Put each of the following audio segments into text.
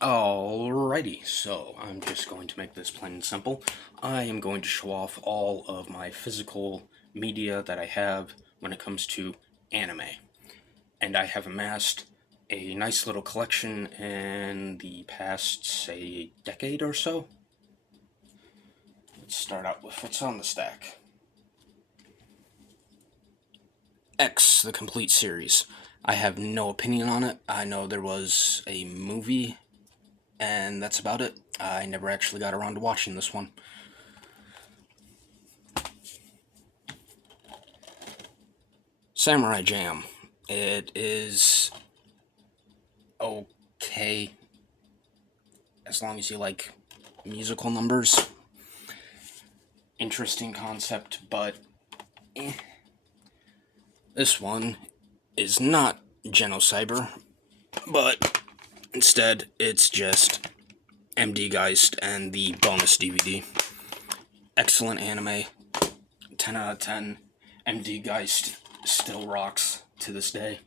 Alrighty, so I'm just going to make this plain and simple. I am going to show off all of my physical media that I have when it comes to anime. And I have amassed a nice little collection in the past, say, decade or so. Let's start out with what's on the stack. X, the complete series. I have no opinion on it. I know there was a movie, and that's about it. I never actually got around to watching this one. Samurai Jam. It is okay as long as you like musical numbers. Interesting concept, but This one is not Genocyber, but instead it's just MD Geist and the bonus DVD. Excellent anime. 10 out of 10. MD Geist still rocks to this day.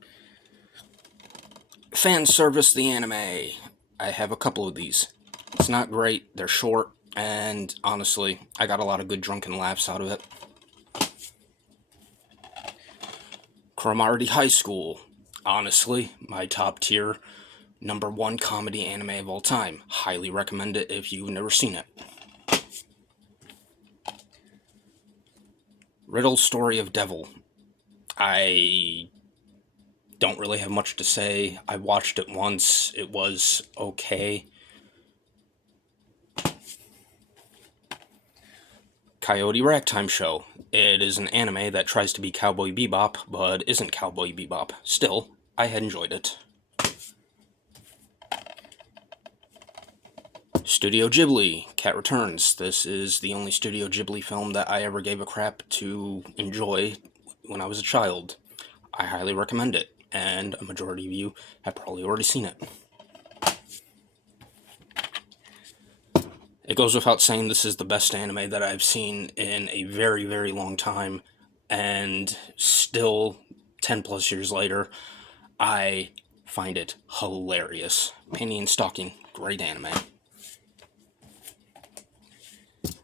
Fan service the anime. I have a couple of these. It's not great, they're short, and honestly, I got a lot of good drunken laughs out of it. Cromartie High School. Honestly, my top tier, number one comedy anime of all time. Highly recommend it if you've never seen it. Riddle Story of Devil. I don't really have much to say. I watched it once. It was okay. Coyote Ragtime Show. It is an anime that tries to be Cowboy Bebop, but isn't Cowboy Bebop. Still, I had enjoyed it. Studio Ghibli, Cat Returns. This is the only Studio Ghibli film that I ever gave a crap to enjoy when I was a child. I highly recommend it, and a majority of you have probably already seen it. It goes without saying this is the best anime that I've seen in a very, very long time, and still, 10 plus years later, I find it hilarious. Penny and Stocking, great anime.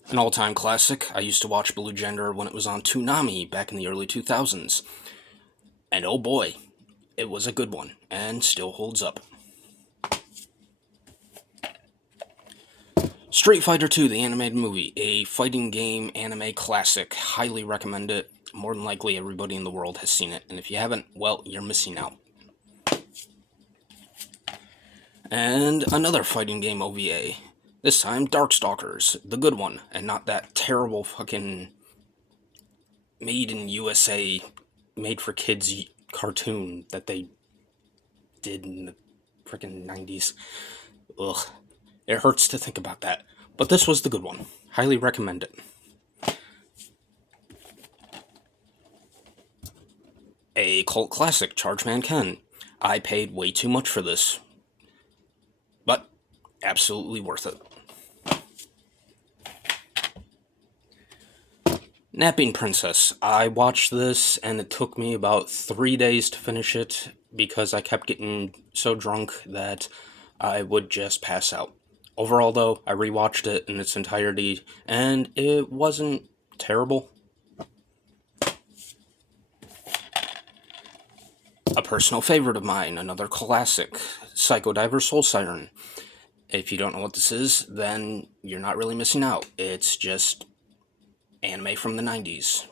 An all-time classic. I used to watch Blue Gender when it was on Toonami back in the early 2000s. And oh boy, it was a good one, and still holds up. Street Fighter II, the animated movie, a fighting game anime classic. Highly recommend it. More than likely everybody in the world has seen it, and if you haven't, well, you're missing out. And another fighting game OVA. This time, Darkstalkers, the good one, and not that terrible fucking made in USA, made for kids cartoon that they did in the freaking 90s. Ugh. It hurts to think about that. But this was the good one. Highly recommend it. A cult classic, Chargeman Ken. I paid way too much for this, but absolutely worth it. Napping Princess. I watched this and it took me about 3 days to finish it because I kept getting so drunk that I would just pass out. Overall, though, I rewatched it in its entirety and it wasn't terrible. A personal favorite of mine, another classic, Psycho Diver Soul Siren. If you don't know what this is, then you're not really missing out. It's just anime from the 90s.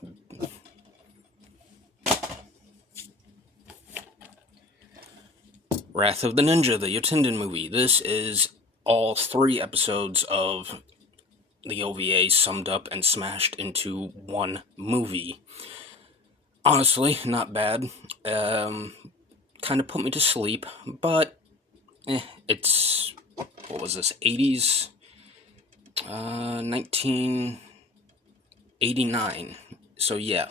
Wrath of the Ninja, the Yotinden movie. This is all 3 episodes of the OVA summed up and smashed into one movie. Honestly, not bad. Kind of put me to sleep, but it's, what was this, 80s? 1989. So yeah,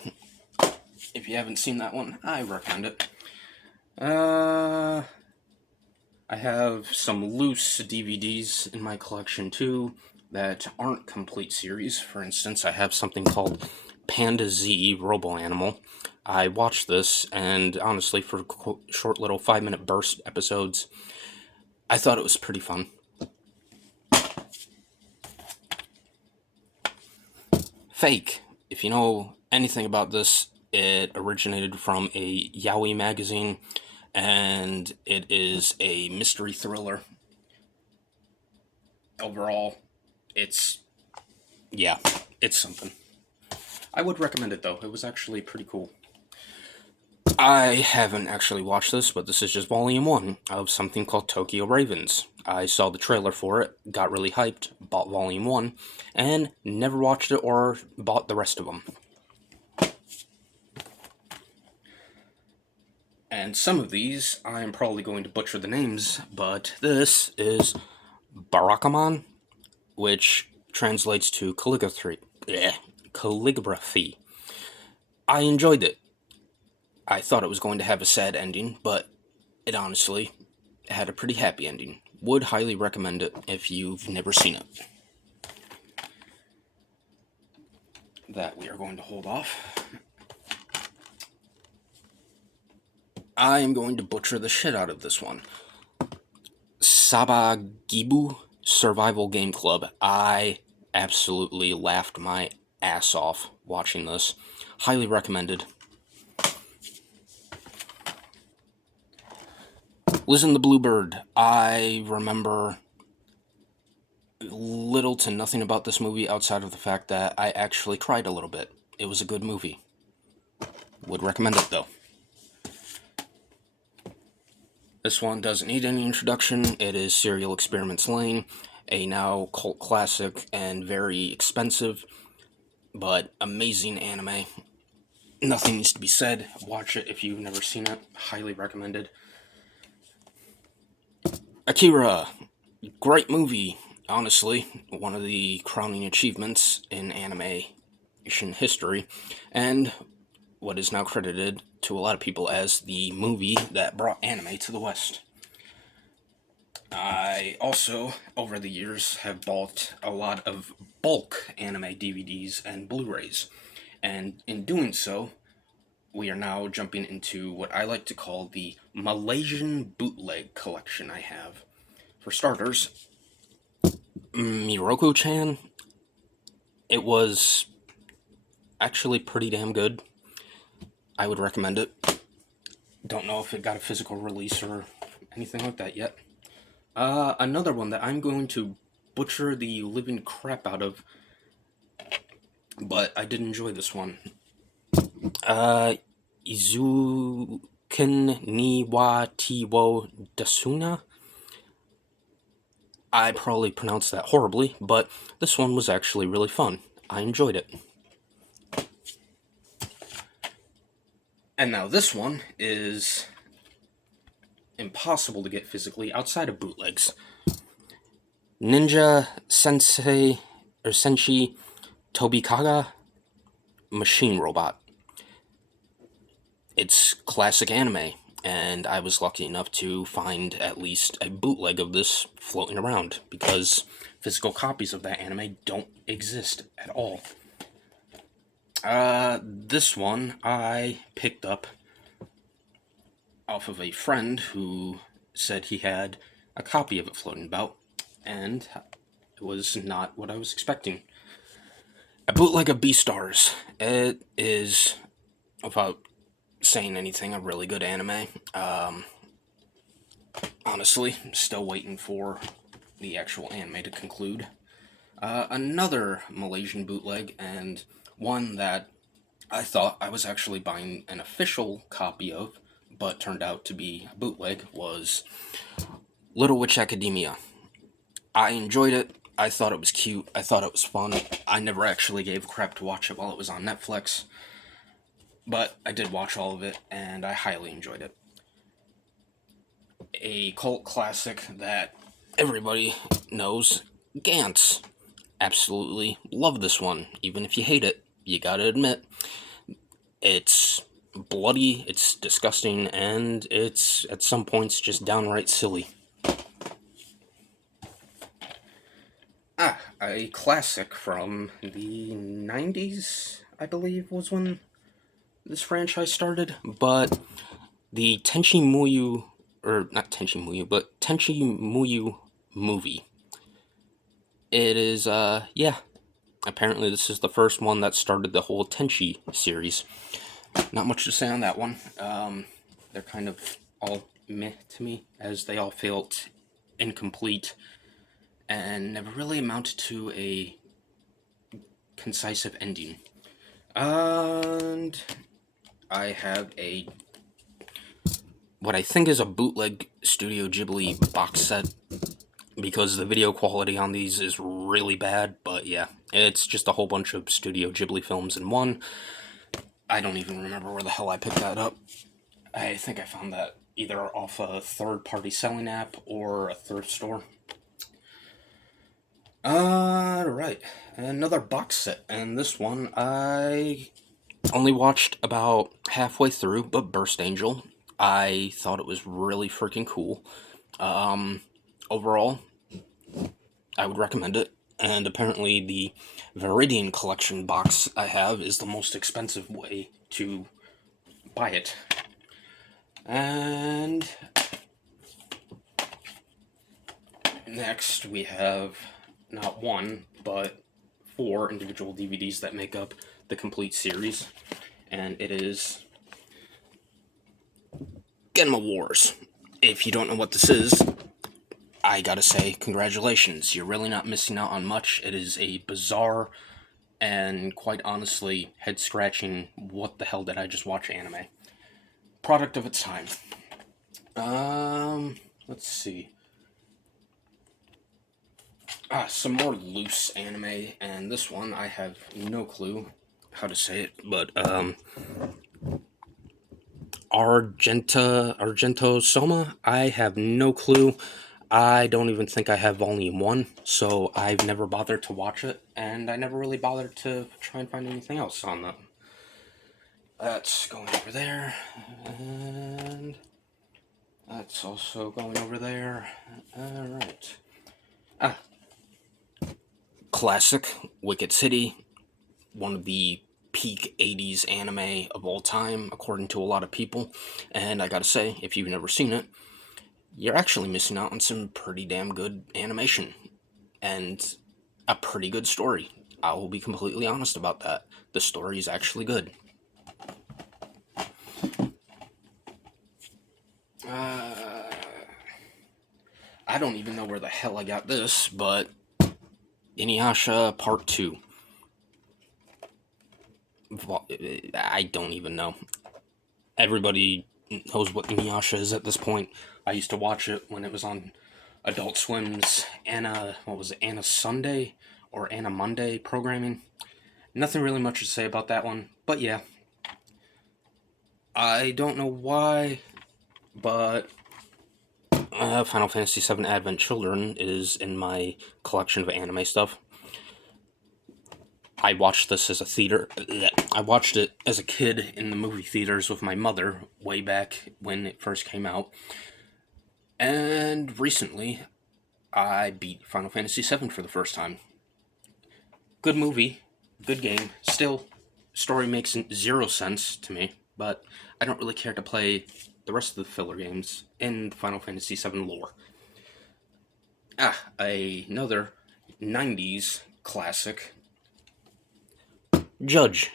if you haven't seen that one, I recommend it. I have some loose DVDs in my collection too that aren't complete series. For instance, I have something called Panda Z Robo Animal. I watched this, and honestly, for short little 5-minute burst episodes, I thought it was pretty fun. Fake. If you know anything about this, it originated from a Yaoi magazine, and it is a mystery thriller. Overall, it's, yeah, it's something. I would recommend it though. It was actually pretty cool. I haven't actually watched this, but this is just volume one of something called Tokyo Ravens. I saw the trailer for it, got really hyped, bought volume one, and never watched it or bought the rest of them. And some of these, I am probably going to butcher the names, but this is Barakamon, which translates to calligraphy. Calligraphy. I enjoyed it. I thought it was going to have a sad ending, but it honestly had a pretty happy ending. Would highly recommend it if you've never seen it. That we are going to hold off. I am going to butcher the shit out of this one. Sabagibu Survival Game Club. I absolutely laughed my ass off watching this. Highly recommended. Listen to Bluebird. I remember little to nothing about this movie outside of the fact that I actually cried a little bit. It was a good movie. Would recommend it though. This one doesn't need any introduction. It is Serial Experiments Lain, a now cult classic and very expensive, but amazing anime. Nothing needs to be said. Watch it if you've never seen it. Highly recommended. Akira. Great movie. Honestly, one of the crowning achievements in animation history, and what is now credited to a lot of people as the movie that brought anime to the West. I also, over the years, have bought a lot of bulk anime DVDs and Blu-rays, and in doing so, we are now jumping into what I like to call the Malaysian bootleg collection I have. For starters, Miroku-chan, it was actually pretty damn good. I would recommend it. Don't know if it got a physical release or anything like that yet. Another one that I'm going to butcher the living crap out of, but I did enjoy this one. Izuken ni wa Tiwo Dasuna. I probably pronounced that horribly, but this one was actually really fun. I enjoyed it. And now this one is impossible to get physically outside of bootlegs. Ninja Sensei or Senshi Tobikaga Machine Robot. It's classic anime, and I was lucky enough to find at least a bootleg of this floating around, because physical copies of that anime don't exist at all. This one I picked up off of a friend who said he had a copy of it floating about, and it was not what I was expecting. A bootleg of Beastars. It is, without saying anything, a really good anime. Honestly, I'm still waiting for the actual anime to conclude. Another Malaysian bootleg, and one that I thought I was actually buying an official copy of, but turned out to be a bootleg, was Little Witch Academia. I enjoyed it. I thought it was cute. I thought it was fun. I never actually gave a crap to watch it while it was on Netflix, but I did watch all of it, and I highly enjoyed it. A cult classic that everybody knows, Gantz. Absolutely love this one. Even if you hate it, you gotta admit, it's bloody, it's disgusting, and it's, at some points, just downright silly. A classic from the 90s, I believe, was when this franchise started, but the Tenchi Muyo, or not Tenchi Muyo, but Tenchi Muyo movie. It is, yeah, Apparently, this is the first one that started the whole Tenchi series. Not much to say on that one. They're kind of all meh to me, as they all felt incomplete and never really amounted to a concise ending. And I have what I think is a bootleg Studio Ghibli box set because the video quality on these is really bad, but yeah, it's just a whole bunch of Studio Ghibli films in one. I don't even remember where the hell I picked that up. I think I found that either off a third-party selling app or a thrift store. Right. Another box set, and this one I only watched about halfway through, but Burst Angel. I thought it was really freaking cool. Overall, I would recommend it. And apparently, the Viridian Collection box I have is the most expensive way to buy it. And next, we have not one, but 4 individual DVDs that make up the complete series. And it is Genma Wars. If you don't know what this is, I gotta say, congratulations. You're really not missing out on much. It is a bizarre and, quite honestly, head-scratching, what the hell did I just watch anime? Product of its time. Let's see. Some more loose anime, and this one I have no clue how to say it, but, Argento Soma? I have no clue. I don't even think I have Volume 1, so I've never bothered to watch it, and I never really bothered to try and find anything else on that. That's going over there, and that's also going over there. Alright. Classic, Wicked City, one of the peak 80s anime of all time, according to a lot of people, and I gotta say, if you've never seen it, you're actually missing out on some pretty damn good animation and a pretty good story. I will be completely honest about that. The story is actually good. I don't even know where the hell I got this, but Inuyasha Part 2. I don't even know. Everybody knows what Inuyasha is at this point. I used to watch it when it was on Adult Swim's Anna Sunday or Anna Monday programming. Nothing really much to say about that one, but yeah. I don't know why, but Final Fantasy VII Advent Children is in my collection of anime stuff. I watched this as a theater. I watched it as a kid in the movie theaters with my mother way back when it first came out. And recently, I beat Final Fantasy VII for the first time. Good movie, good game. Still, story makes 0 sense to me, but I don't really care to play the rest of the filler games in Final Fantasy VII lore. Another 90s classic. Judge.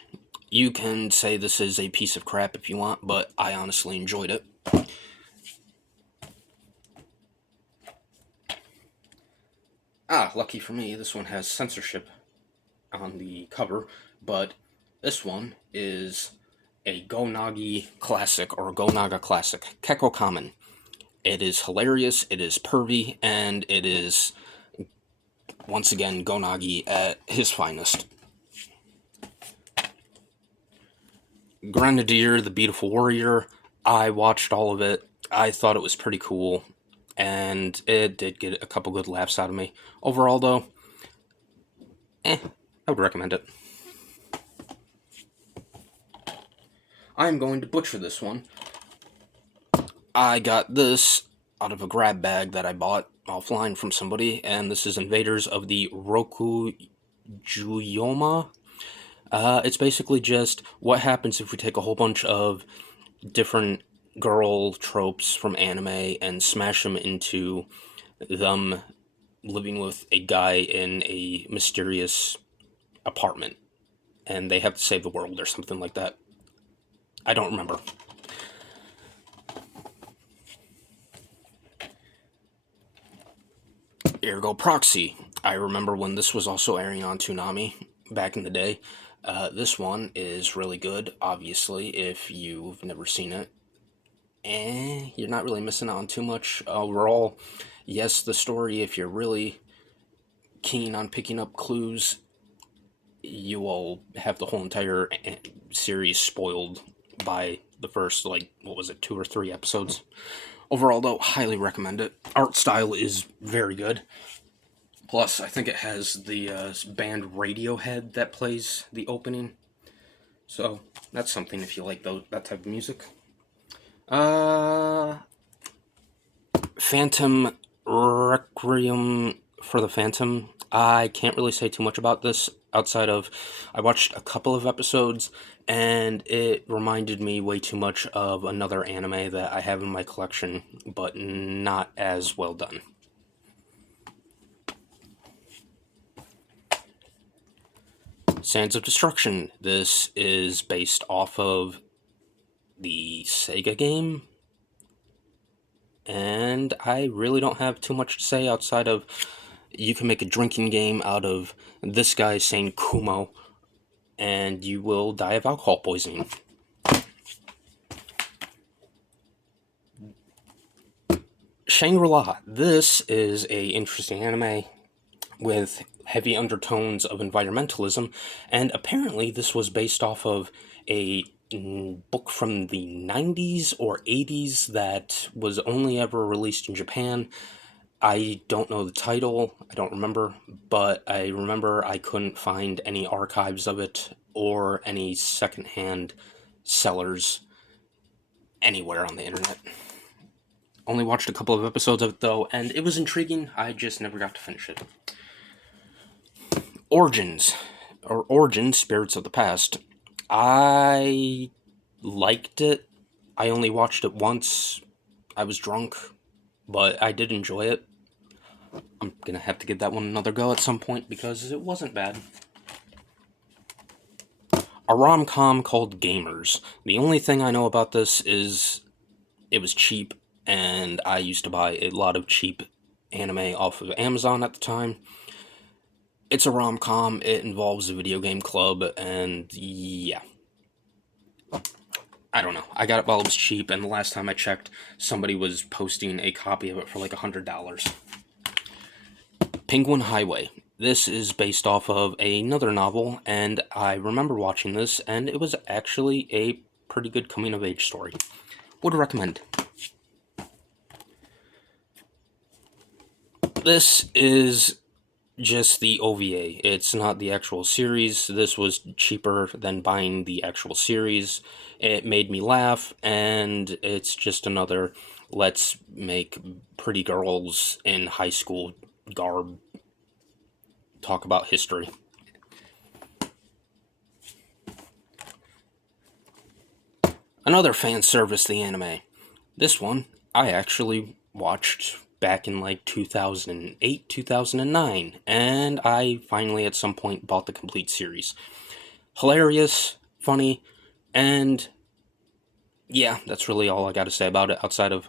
You can say this is a piece of crap if you want, but I honestly enjoyed it. Lucky for me, this one has censorship on the cover, but this one is a Go Nagi classic, or a Go Naga classic, Kekko Kamen. It is hilarious, it is pervy, and it is, once again, Go Nagi at his finest. Grenadier, the Beautiful Warrior, I watched all of it. I thought it was pretty cool, and it did get a couple good laughs out of me. Overall, though, I would recommend it. I'm going to butcher this one. I got this out of a grab bag that I bought offline from somebody, and this is Invaders of the Roku Juyoma. It's basically just what happens if we take a whole bunch of different girl tropes from anime and smash them into them living with a guy in a mysterious apartment, and they have to save the world or something like that. I don't remember. Ergo Proxy. I remember when this was also airing on Toonami back in the day. This one is really good, obviously, if you've never seen it. You're not really missing out on too much. Overall, yes, the story, if you're really keen on picking up clues, you will have the whole entire series spoiled by the first, like, what was it, 2 or 3 episodes. Overall, though, highly recommend it. Art style is very good. Plus, I think it has the band Radiohead that plays the opening. So, that's something if you like that type of music. Phantom Requiem for the Phantom. I can't really say too much about this outside of I watched a couple of episodes and it reminded me way too much of another anime that I have in my collection, but not as well done. Sands of Destruction. This is based off of the Sega game, and I really don't have too much to say outside of you can make a drinking game out of this guy saying Kumo, and you will die of alcohol poisoning. Shangri-La. This is a interesting anime with heavy undertones of environmentalism, and apparently this was based off of a book from the 90s or 80s that was only ever released in Japan. I don't know the title, I don't remember, but I remember I couldn't find any archives of it or any secondhand sellers anywhere on the internet. Only watched a couple of episodes of it though, and it was intriguing, I just never got to finish it. Origins Spirits of the Past. I liked it. I only watched it once. I was drunk, but I did enjoy it. I'm gonna have to give that one another go at some point because it wasn't bad. A rom-com called Gamers. The only thing I know about this is it was cheap, and I used to buy a lot of cheap anime off of Amazon at the time. It's a rom-com, it involves a video game club, and yeah. I don't know. I got it while it was cheap, and the last time I checked, somebody was posting a copy of it for like $100. Penguin Highway. This is based off of another novel, and I remember watching this, and it was actually a pretty good coming-of-age story. Would recommend. This is just the OVA. It's not the actual series. This was cheaper than buying the actual series. It made me laugh, and it's just another let's make pretty girls in high school garb talk about history. Another fan service, the anime. This one I actually watched back in like 2008, 2009, and I finally at some point bought the complete series. Hilarious, funny, and yeah, that's really all I gotta say about it outside of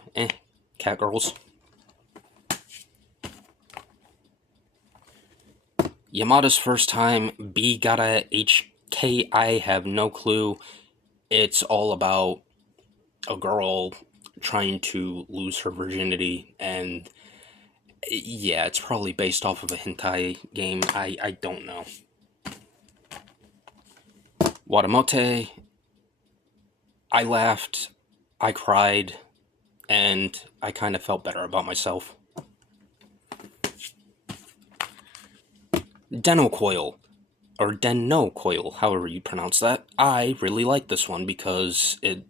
cat girls. Yamada's First Time, B gotta HK, I have no clue. It's all about a girl trying to lose her virginity, and yeah, it's probably based off of a hentai game. I don't know. Watamote. I laughed, I cried, and I kind of felt better about myself. Denocoil, or Denocoil, however you pronounce that. I really like this one because it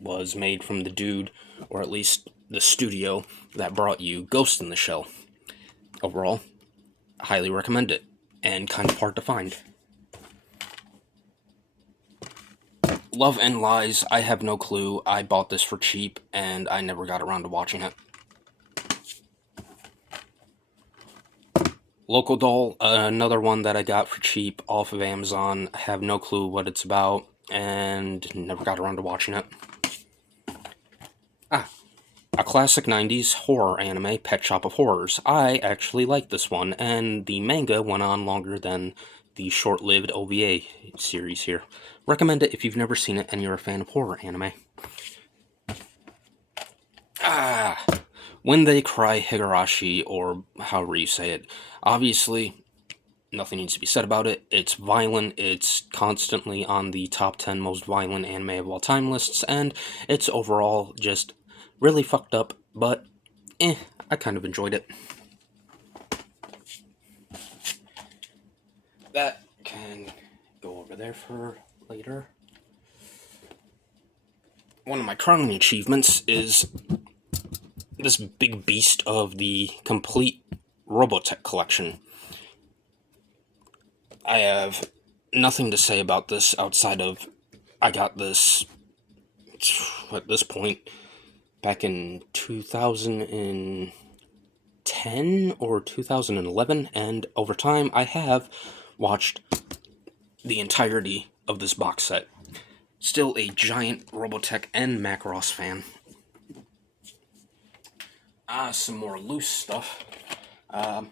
was made from the dude, or at least the studio, that brought you Ghost in the Shell. Overall, highly recommend it, and kind of hard to find. Love and Lies, I have no clue. I bought this for cheap, and I never got around to watching it. Local Doll, another one that I got for cheap off of Amazon. I have no clue what it's about and never got around to watching it. A classic 90s horror anime, Pet Shop of Horrors. I actually like this one, and the manga went on longer than the short-lived OVA series here. Recommend it if you've never seen it and you're a fan of horror anime. When They Cry Higurashi, or however you say it. Obviously, nothing needs to be said about it. It's violent, it's constantly on the top 10 most violent anime of all time lists, and it's overall just really fucked up, but I kind of enjoyed it. That can go over there for later. One of my crowning achievements is this big beast of the complete Robotech collection. I have nothing to say about this outside of I got this at this point back in 2010 or 2011, and over time I have watched the entirety of this box set. Still a giant Robotech and Macross fan. Some more loose stuff. I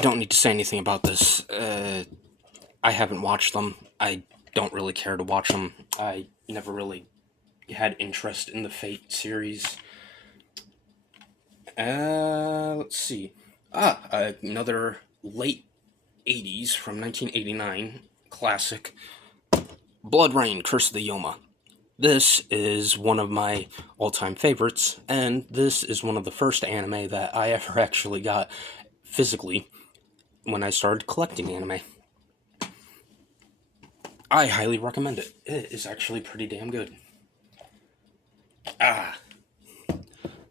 don't need to say anything about this. I haven't watched them. I don't really care to watch them. I never really had interest in the Fate series. Let's see. Another late 80s from 1989 classic, Blood Rain, Curse of the Yoma. This is one of my all-time favorites, and this is one of the first anime that I ever actually got physically when I started collecting anime. I highly recommend it. It is actually pretty damn good.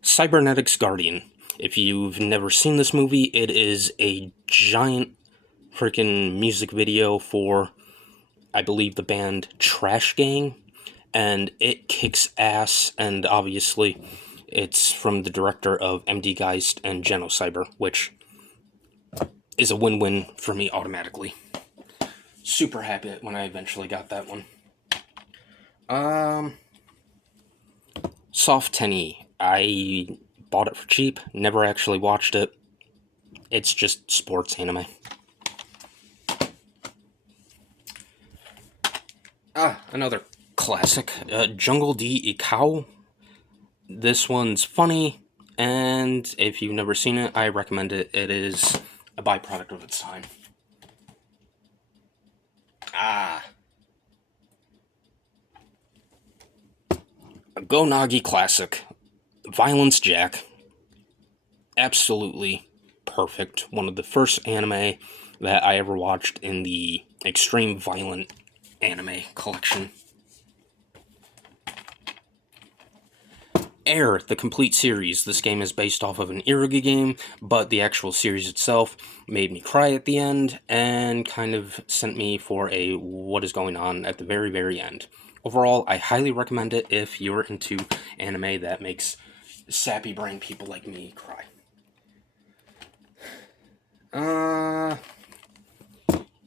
Cybernetics Guardian. If you've never seen this movie, it is a giant freaking music video for, I believe, the band Trash Gang, and it kicks ass, and obviously it's from the director of MD Geist and Genocyber, which is a win-win for me automatically. Super happy when I eventually got that one. Soft Tenny. I bought it for cheap, never actually watched it. It's just sports anime. Another classic, Jungle D Ikao. This one's funny, and if you've never seen it, I recommend it. It is a byproduct of its time. A Go Nagi classic, Violence Jack. Absolutely perfect. One of the first anime that I ever watched in the extreme violent anime collection. Air, the complete series. This game is based off of an Irugi game, but the actual series itself made me cry at the end and kind of sent me for a what is going on at the very, very end. Overall, I highly recommend it if you're into anime that makes sappy brain people like me cry.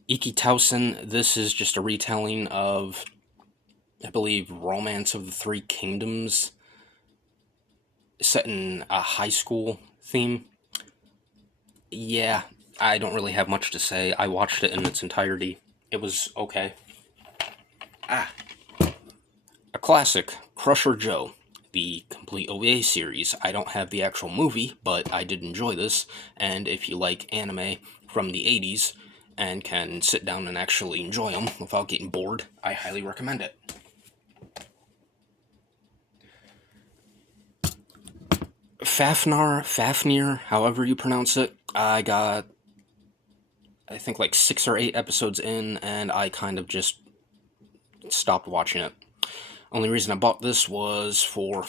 Iki Tausen, this is just a retelling of, I believe, Romance of the Three Kingdoms, set in a high school theme. Yeah, I don't really have much to say. I watched it in its entirety. It was okay. A classic, Crusher Joe, the complete OVA series. I don't have the actual movie, but I did enjoy this, and if you like anime from the 80s and can sit down and actually enjoy them without getting bored, I highly recommend it. Fafnir, however you pronounce it, I got, I think, like 6 or 8 episodes in, and I kind of just stopped watching it. Only reason I bought this was for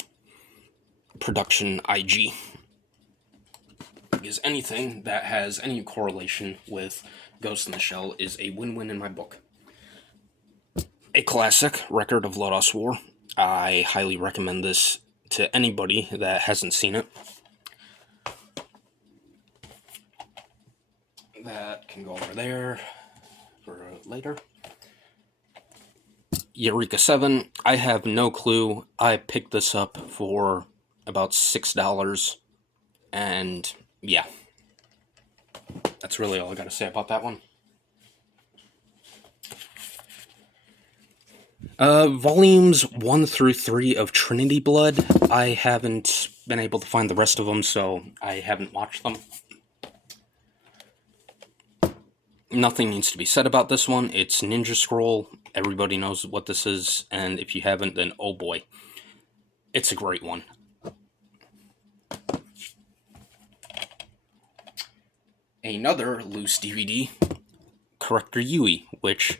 production IG. Because anything that has any correlation with Ghost in the Shell is a win-win in my book. A classic, Record of Lodoss War. I highly recommend this to anybody that hasn't seen it. That can go over there for later. Eureka 7, I have no clue. I picked this up for about $6, and yeah, that's really all I gotta say about that one. Volumes 1 through 3 of Trinity Blood, I haven't been able to find the rest of them, so I haven't watched them. Nothing needs to be said about this one. It's Ninja Scroll. Everybody knows what this is, and if you haven't, then oh boy. It's a great one. Another loose DVD, Corrector Yui, which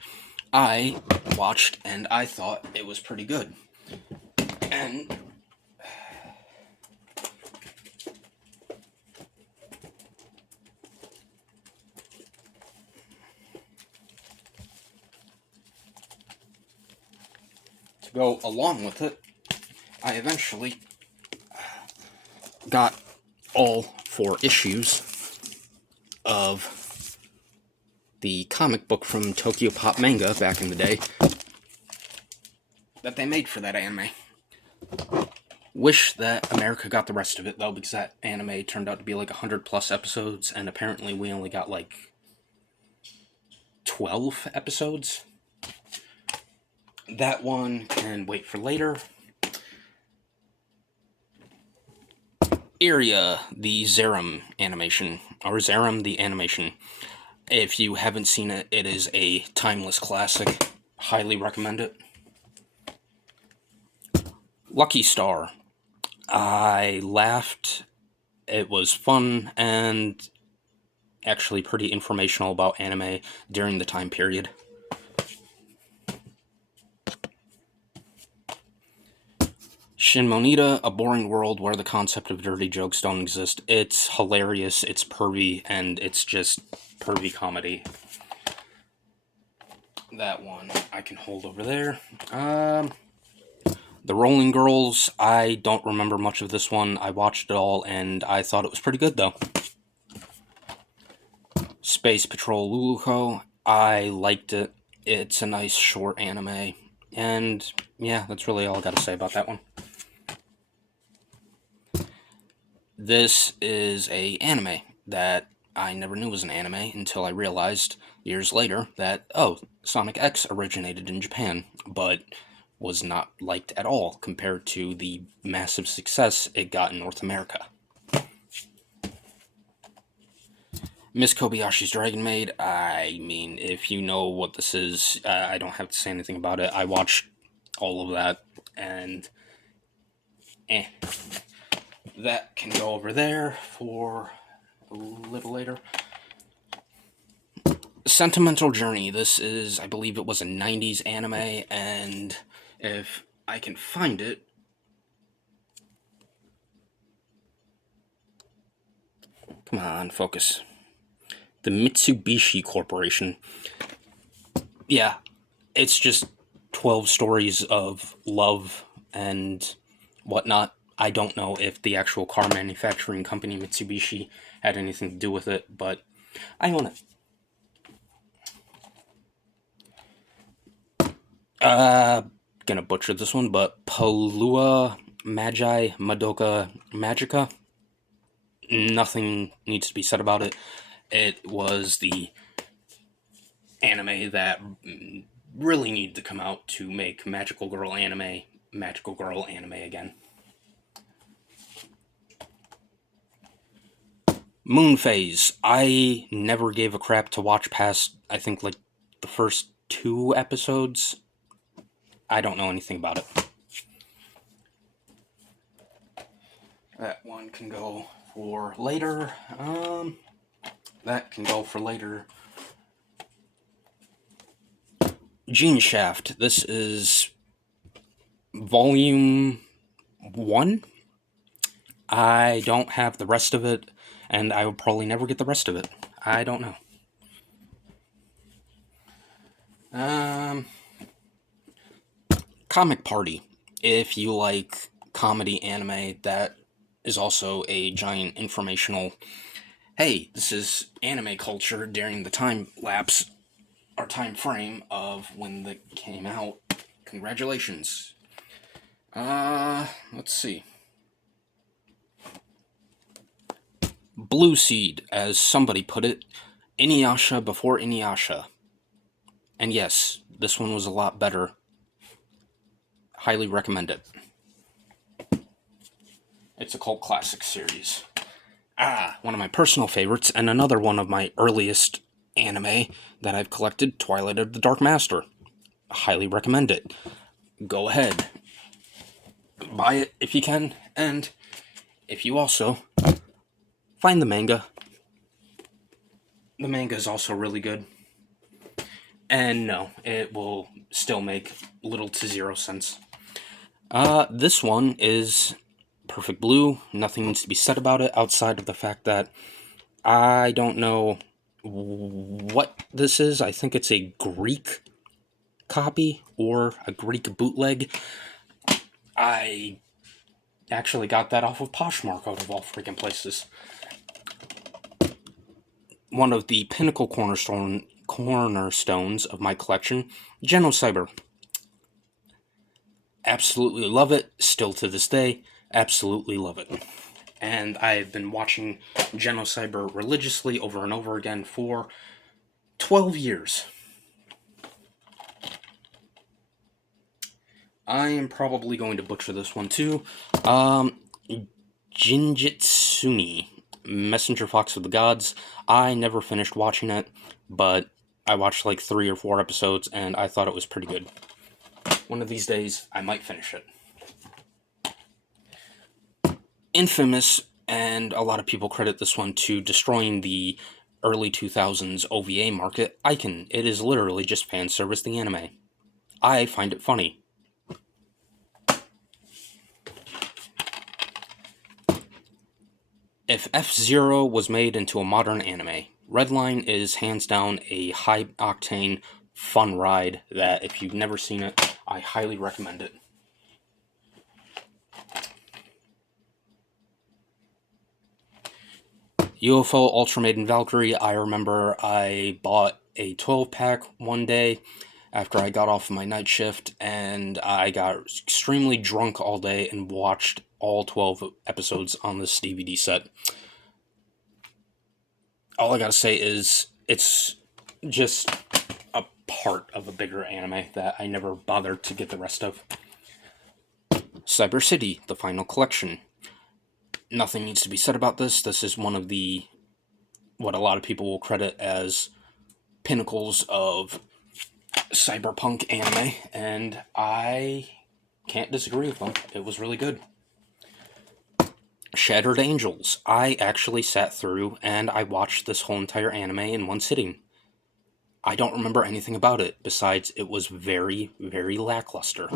I watched and I thought it was pretty good. And to go along with it, I eventually got all 4 issues of the comic book from Tokyo Pop Manga back in the day that they made for that anime. Wish that America got the rest of it, though, because that anime turned out to be like 100 plus episodes, and apparently we only got like 12 episodes. That one can wait for later. Iria, the Zerum animation, or Zerum the animation. If you haven't seen it, it is a timeless classic. Highly recommend it. Lucky Star. I laughed. It was fun and actually pretty informational about anime during the time period. Shin Monita, A Boring World Where the Concept of Dirty Jokes Don't Exist. It's hilarious, it's pervy, and it's just pervy comedy. That one I can hold over there. The Rolling Girls, I don't remember much of this one. I watched it all, and I thought it was pretty good, though. Space Patrol Luluko, I liked it. It's a nice short anime. And yeah, that's really all I gotta say about that one. This is a anime that I never knew was an anime until I realized years later that, oh, Sonic X originated in Japan, but was not liked at all compared to the massive success it got in North America. Miss Kobayashi's Dragon Maid, I mean, if you know what this is, I don't have to say anything about it. I watched all of that, and that can go over there for a little later. Sentimental Journey, this is, I believe it was a 90s anime, and if I can find it, come on, focus. The Mitsubishi Corporation. Yeah, it's just 12 stories of love and whatnot. I don't know if the actual car manufacturing company Mitsubishi had anything to do with it, but I own it. Gonna butcher this one, but Palua Magi Madoka Magica. Nothing needs to be said about it. It was the anime that really needed to come out to make Magical Girl anime again. Moon Phase. I never gave a crap to watch past, I think, like the first 2 episodes. I don't know anything about it. That one can go for later. That can go for later. Gene Shaft. This is volume 1. I don't have the rest of it, and I will probably never get the rest of it. I don't know. Comic Party. If you like comedy anime, that is also a giant informational Hey, this is anime culture during the time lapse or time frame of when they came out. Congratulations. Let's see. Blue Seed, as somebody put it, Inuyasha before Inuyasha. And yes, this one was a lot better. Highly recommend it. It's a cult classic series. One of my personal favorites, and another one of my earliest anime that I've collected, Twilight of the Dark Master. Highly recommend it. Go ahead. Buy it if you can, and if you also find the manga. The manga is also really good. And no, it will still make little to zero sense. This one is Perfect Blue. Nothing needs to be said about it outside of the fact that I don't know what this is. I think it's a Greek copy or a Greek bootleg. I actually got that off of Poshmark out of all freaking places. One of the pinnacle cornerstones of my collection, Genocyber. Absolutely love it, still to this day, absolutely love it. And I've been watching Genocyber religiously over and over again for 12 years. I am probably going to butcher this one too. Jinjitsuni, Messenger Fox of the Gods. I never finished watching it, but I watched like 3 or 4 episodes and I thought it was pretty good. One of these days, I might finish it. Infamous, and a lot of people credit this one to destroying the early 2000s OVA market, Icon. It is literally just fan service the anime. I find it funny. If F-Zero was made into a modern anime, Redline is hands down a high-octane, fun ride that, if you've never seen it, I highly recommend it. UFO Ultra Maiden Valkyrie, I remember I bought a 12-pack one day after I got off my night shift, and I got extremely drunk all day and watched all 12 episodes on this DVD set. All I gotta say is, it's just a part of a bigger anime that I never bothered to get the rest of. Cyber City, the final collection. Nothing needs to be said about this. This is one of the, what a lot of people will credit as pinnacles of cyberpunk anime, and I can't disagree with them. It was really good. Shattered Angels. I actually sat through and I watched this whole entire anime in one sitting. I don't remember anything about it besides it was very, very lackluster.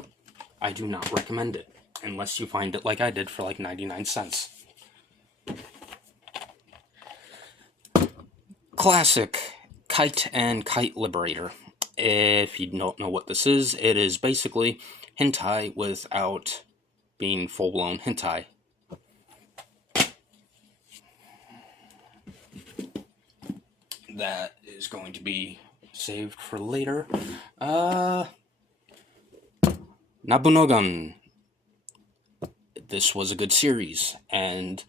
I do not recommend it unless you find it like I did for like 99 cents. Classic Kite and Kite Liberator. If you don't know what this is, it is basically hentai without being full-blown hentai. That is going to be saved for later. Nabunogan. This was a good series, and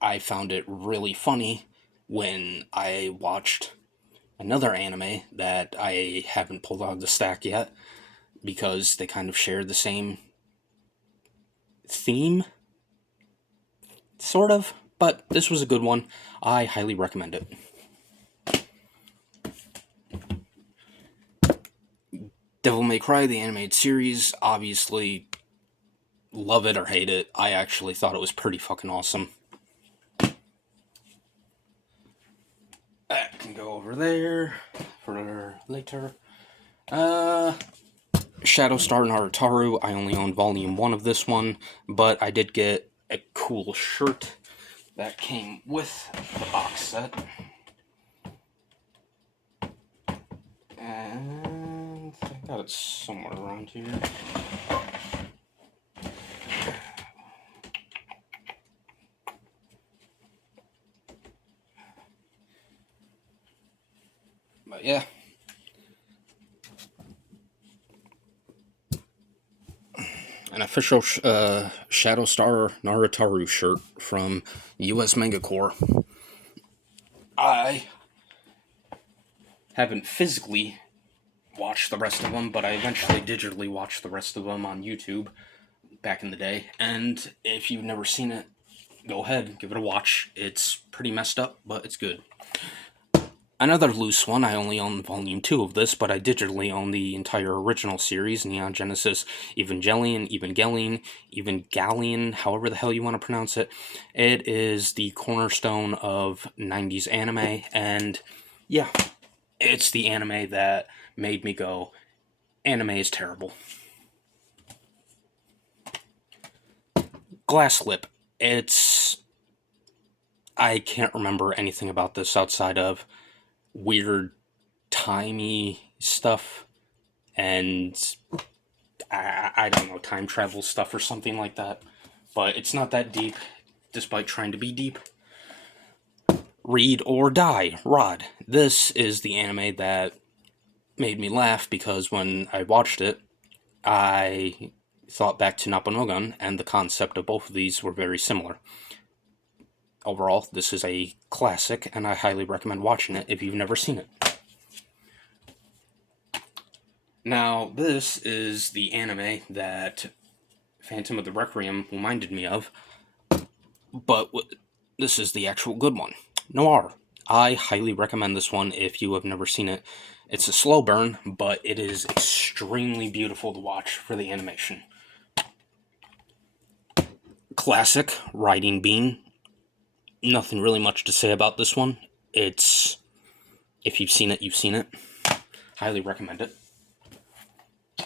I found it really funny when I watched another anime that I haven't pulled out of the stack yet, because they kind of share the same theme, sort of, but this was a good one. I highly recommend it. Devil May Cry, the animated series, obviously love it or hate it. I actually thought it was pretty fucking awesome. That can go over there for later. Shadowstar Naruto. I only own volume 1 of this one, but I did get a cool shirt that came with the box set. And I got it somewhere around here. Yeah. An official Shadow Star Narutaru shirt from US Manga Corps. I haven't physically watched the rest of them, but I eventually digitally watched the rest of them on YouTube back in the day. And if you've never seen it, go ahead, give it a watch. It's pretty messed up, but it's good. Another loose one, I only own volume 2 of this, but I digitally own the entire original series, Neon Genesis Evangelion, however the hell you want to pronounce it. It is the cornerstone of 90s anime, and yeah, it's the anime that made me go, anime is terrible. Glasslip. I can't remember anything about this outside of weird, timey stuff, and I don't know, time travel stuff or something like that. But it's not that deep, despite trying to be deep. Read or Die, Rod. This is the anime that made me laugh because when I watched it, I thought back to Napanogan, and the concept of both of these were very similar. Overall, this is a classic, and I highly recommend watching it if you've never seen it. Now, this is the anime that Phantom of the Requiem reminded me of, but this is the actual good one. Noir. I highly recommend this one if you have never seen it. It's a slow burn, but it is extremely beautiful to watch for the animation. Classic, Riding Bean. Nothing really much to say about this one. If you've seen it, you've seen it. Highly recommend it.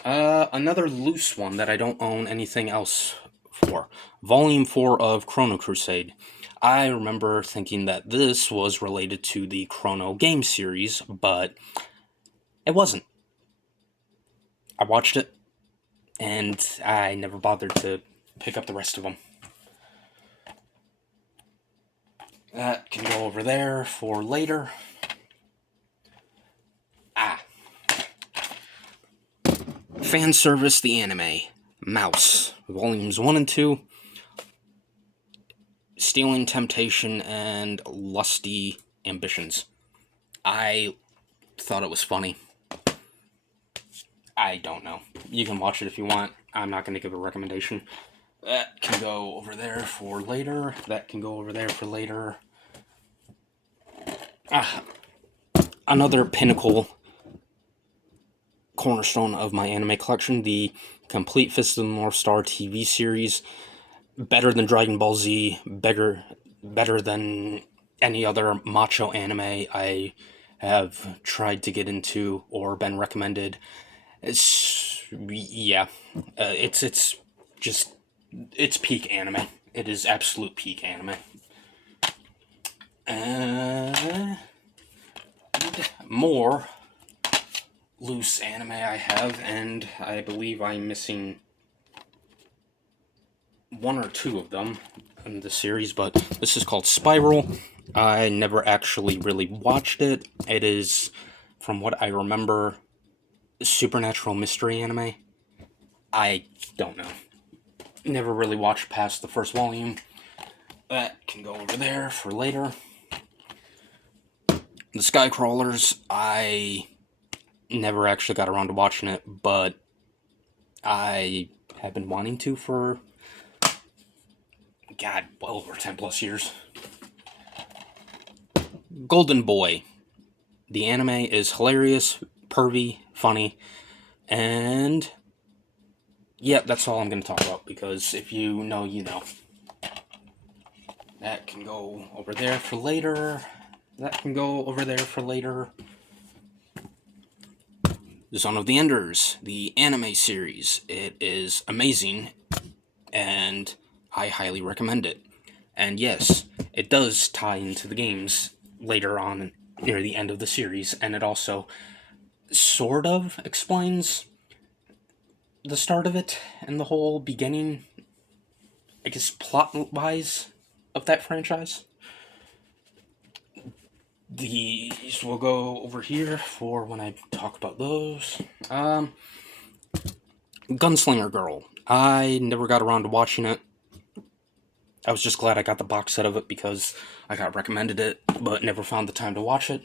Another loose one that I don't own anything else for. Volume 4 of Chrono Crusade. I remember thinking that this was related to the Chrono game series, but it wasn't. I watched it, and I never bothered to pick up the rest of them. That can go over there for later. Fan Service the Anime. Mouse. Volumes 1 and 2. Stealing Temptation and Lusty Ambitions. I thought it was funny. I don't know. You can watch it if you want. I'm not going to give a recommendation. That can go over there for later. That can go over there for later. Another pinnacle cornerstone of my anime collection, the Complete Fist of the North Star TV series. Better than Dragon Ball Z, better than any other macho anime I have tried to get into or been recommended. It's peak anime. It is absolute peak anime. More loose anime I have, and I believe I'm missing one or two of them in the series, but this is called Spiral. I never actually really watched it. It is, from what I remember, supernatural mystery anime. I don't know. Never really watched past the first volume. That can go over there for later. The Skycrawlers, I never actually got around to watching it, but I have been wanting to for, well over 10 plus years. Golden Boy. The anime is hilarious, pervy, funny, and yeah, that's all I'm going to talk about, because if you know, you know. That can go over there for later. That can go over there for later. Zone of the Enders, the anime series. It is amazing, and I highly recommend it. And yes, it does tie into the games later on near the end of the series, and it also sort of explains the start of it and the whole beginning, plot-wise, of that franchise. these will go over here for when I talk about those. Gunslinger Girl. I never got around to watching it. I was just glad I got the box set of it because I got recommended it, but never found the time to watch it.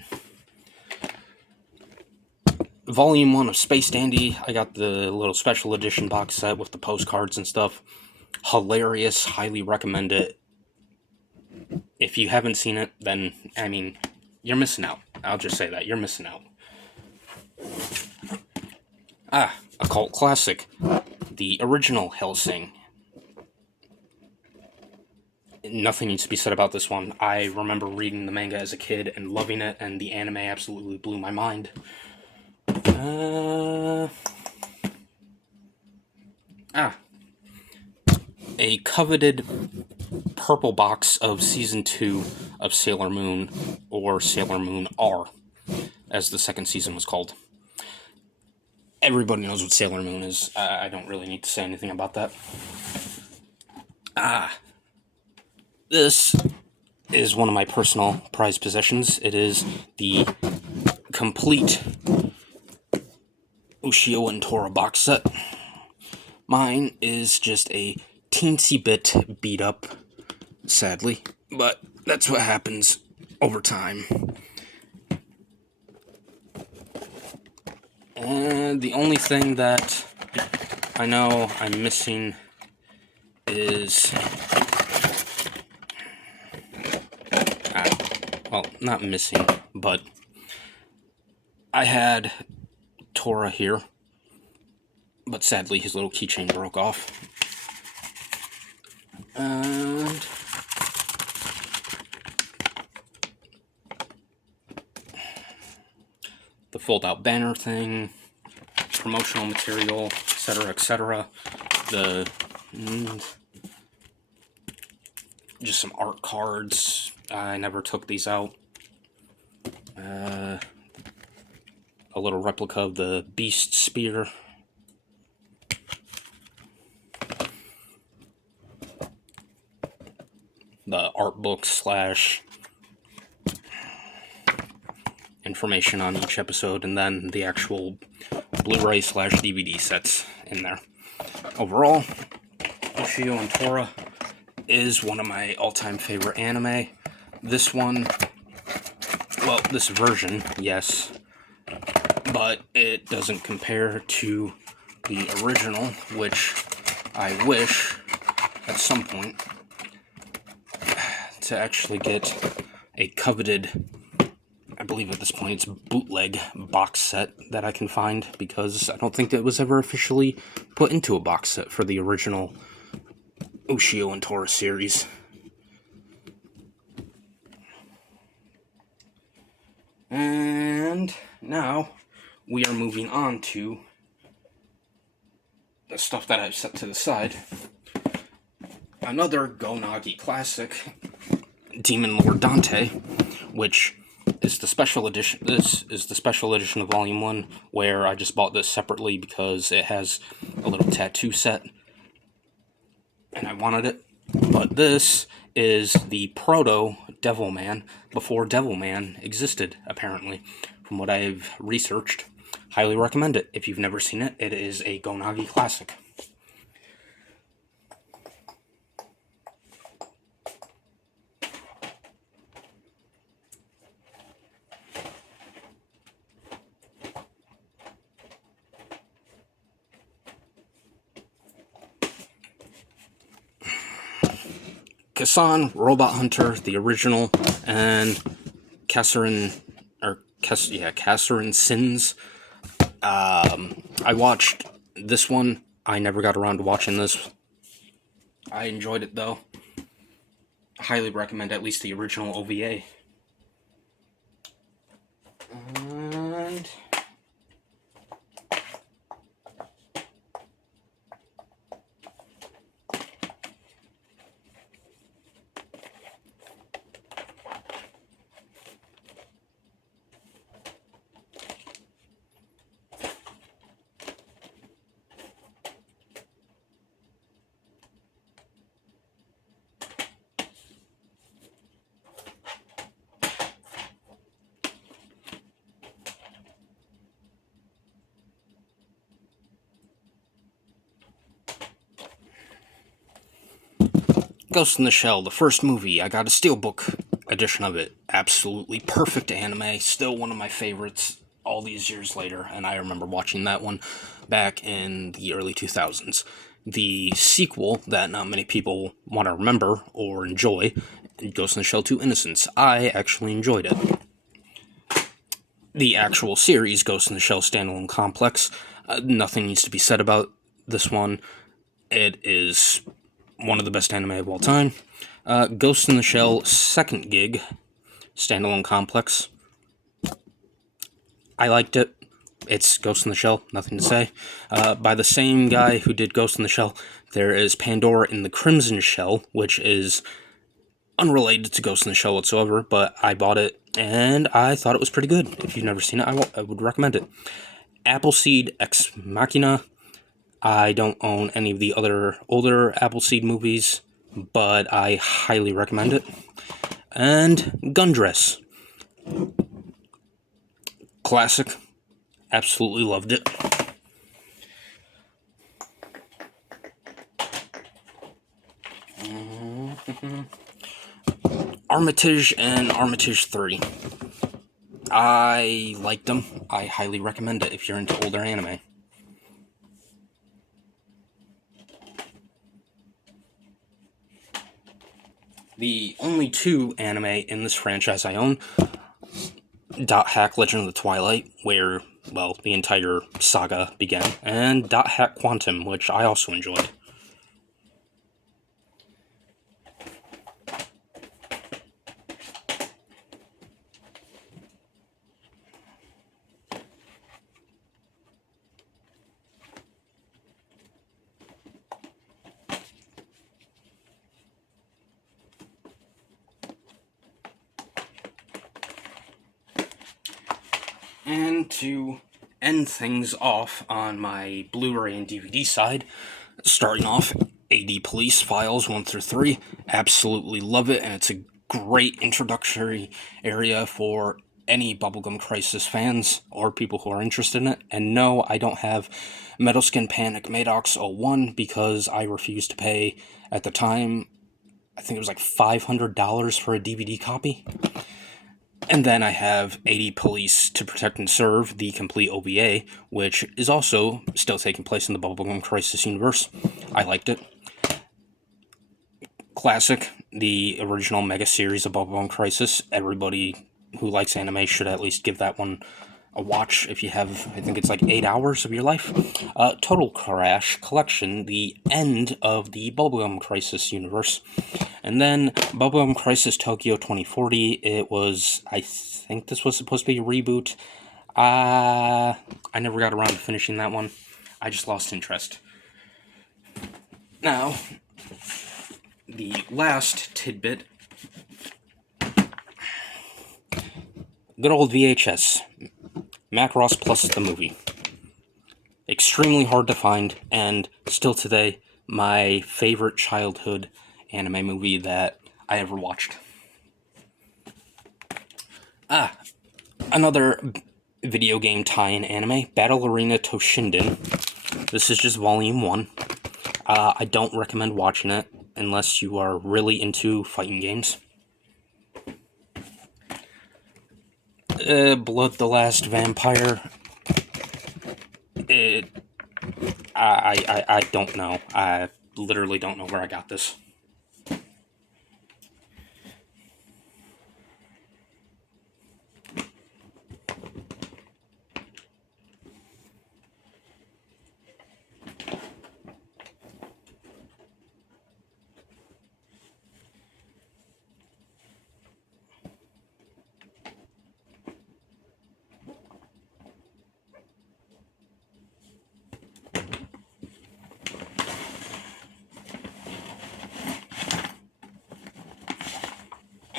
Volume 1 of Space Dandy, I got the little special edition box set with the postcards and stuff. Hilarious, highly recommend it. If you haven't seen it, then, I mean, you're missing out. I'll just say that, you're missing out. A cult classic. The original Hellsing. Nothing needs to be said about this one. I remember reading the manga as a kid and loving it, and the anime absolutely blew my mind. A coveted purple box of Season 2 of Sailor Moon, or Sailor Moon R, as the second season was called. Everybody knows what Sailor Moon is. I don't really need to say anything about that. This is one of my personal prized possessions. It is the complete Ushio and Tora box set. Mine is just a teensy bit beat up, sadly, but that's what happens over time. And the only thing that I know I'm missing is... well, not missing, but I had Tora here, but sadly his little keychain broke off. And the fold-out banner thing, promotional material, etc., etc. Just some art cards. I never took these out. A little replica of the Beast Spear. The art book / information on each episode, and then the actual Blu-ray / DVD sets in there. Overall, Ushio and Tora is one of my all-time favorite anime. This one, well, this version, yes, but it doesn't compare to the original, which I wish at some point to actually get a coveted, I believe at this point it's bootleg box set that I can find, because I don't think that it was ever officially put into a box set for the original Ushio and Tora series. And now we are moving on to the stuff that I've set to the side. Another Go Nagi classic, Demon Lord Dante, which is the special edition. This is the special edition of Volume 1, where I just bought this separately because it has a little tattoo set, and I wanted it. But this is the proto Devilman, before Devilman existed, apparently, from what I've researched. Highly recommend it. If you've never seen it, it is a Go Nagi classic. Kassan, Robot Hunter, the original, and Kassarin Sins. I watched this one. I never got around to watching this. I enjoyed it, though. Highly recommend at least the original OVA. And Ghost in the Shell, the first movie. I got a steelbook edition of it. Absolutely perfect anime. Still one of my favorites all these years later, and I remember watching that one back in the early 2000s. The sequel that not many people want to remember or enjoy, Ghost in the Shell 2 Innocence. I actually enjoyed it. The actual series, Ghost in the Shell Standalone Complex, nothing needs to be said about this one. It is one of the best anime of all time. Ghost in the Shell Second Gig, Standalone Complex. I liked it. It's Ghost in the Shell, nothing to say. By the same guy who did Ghost in the Shell, there is Pandora in the Crimson Shell, which is unrelated to Ghost in the Shell whatsoever, but I bought it and I thought it was pretty good. If you've never seen it, I would recommend it. Appleseed Ex Machina. I don't own any of the other older Appleseed movies, but I highly recommend it. And Gundress. Classic. Absolutely loved it. Armitage and Armitage 3. I liked them. I highly recommend it if you're into older anime. The only two anime in this franchise I own, Dot Hack Legend of the Twilight, where, well, the entire saga began, and Dot Hack Quantum, which I also enjoyed. And to end things off on my Blu-ray and DVD side, starting off, AD Police Files 1 through 3. Absolutely love it, and it's a great introductory area for any Bubblegum Crisis fans or people who are interested in it. And no, I don't have Metal Skin Panic Madox 01 because I refused to pay, at the time, I think it was like $500 for a DVD copy. And then I have AD Police to Protect and Serve, the complete OVA, which is also still taking place in the Bubblegum Crisis universe. I liked it. Classic, the original mega series of Bubblegum Crisis. Everybody who likes anime should at least give that one a watch if you have, I think it's like 8 hours of your life. Total Crash Collection, the end of the Bubblegum Crisis universe. And then Bubblegum Crisis Tokyo 2040, it was, I think this was supposed to be a reboot. I never got around to finishing that one. I just lost interest. Now, the last tidbit. Good old VHS. Macross Plus the movie. Extremely hard to find, and still today, my favorite childhood anime movie that I ever watched. Another video game tie-in anime, Battle Arena Toshinden. This is just volume 1. I don't recommend watching it unless you are really into fighting games. Blood the Last Vampire. I don't know. I literally don't know where I got this.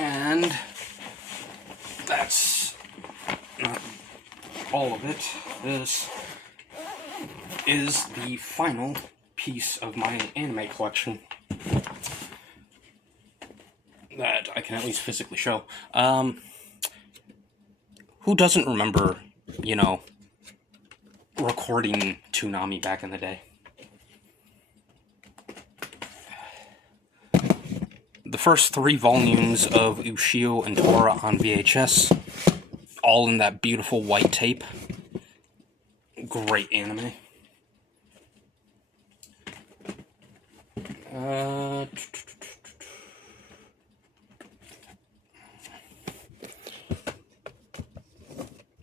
And that's not all of it. This is the final piece of my anime collection that I can at least physically show. Who doesn't remember, recording Toonami back in the day? The first 3 volumes of Ushio and Tora on VHS, all in that beautiful white tape. Great anime.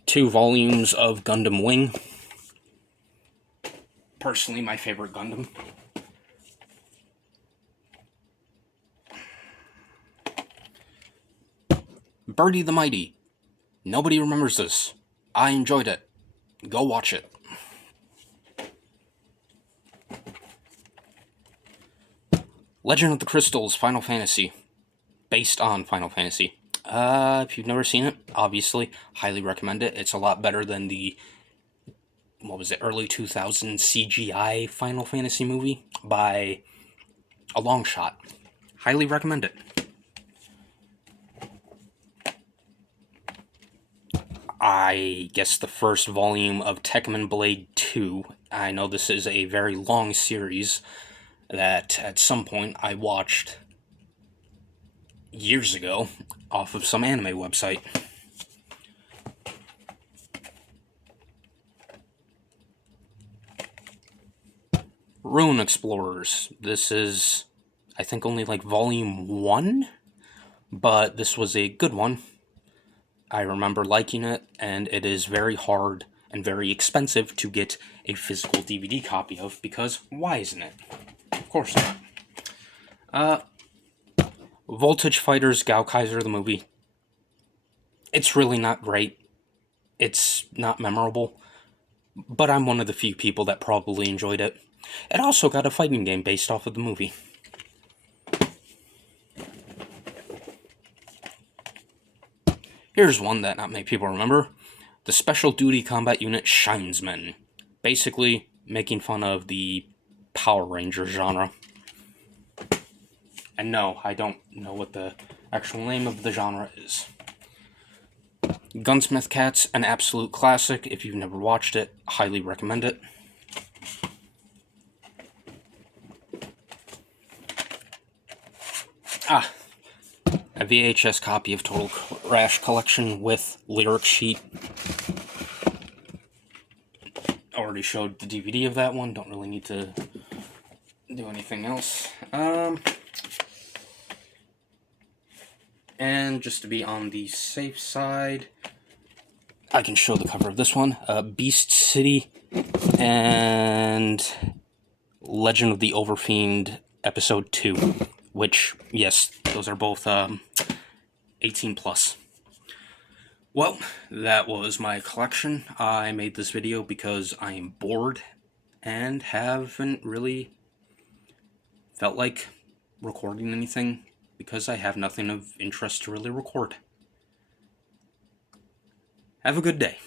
Two volumes of Gundam Wing. Personally, my favorite Gundam. Birdie the Mighty. Nobody remembers this. I enjoyed it. Go watch it. Legend of the Crystals, Final Fantasy. Based on Final Fantasy. If you've never seen it, obviously, highly recommend it. It's a lot better than the, early 2000s CGI Final Fantasy movie by a long shot. Highly recommend it. I guess the first volume of Tekken Blade 2. I know this is a very long series that at some point I watched years ago off of some anime website. Rune Explorers. This is, I think, only like volume 1, but this was a good one. I remember liking it, and it is very hard and very expensive to get a physical DVD copy of, because why isn't it? Of course not. Voltage Fighters Gaokaiser the movie. It's really not great. It's not memorable, but I'm one of the few people that probably enjoyed it. It also got a fighting game based off of the movie. Here's one that not many people remember. The Special Duty Combat Unit Shinesmen. Basically, making fun of the Power Ranger genre. And no, I don't know what the actual name of the genre is. Gunsmith Cats, an absolute classic. If you've never watched it, highly recommend it. A VHS copy of Total Crash Collection with lyric sheet. Already showed the DVD of that one. Don't really need to do anything else. And just to be on the safe side, I can show the cover of this one. Beast City and Legend of the Overfiend Episode 2. Which, yes, those are both 18 plus. Well, that was my collection. I made this video because I am bored and haven't really felt like recording anything because I have nothing of interest to really record. Have a good day.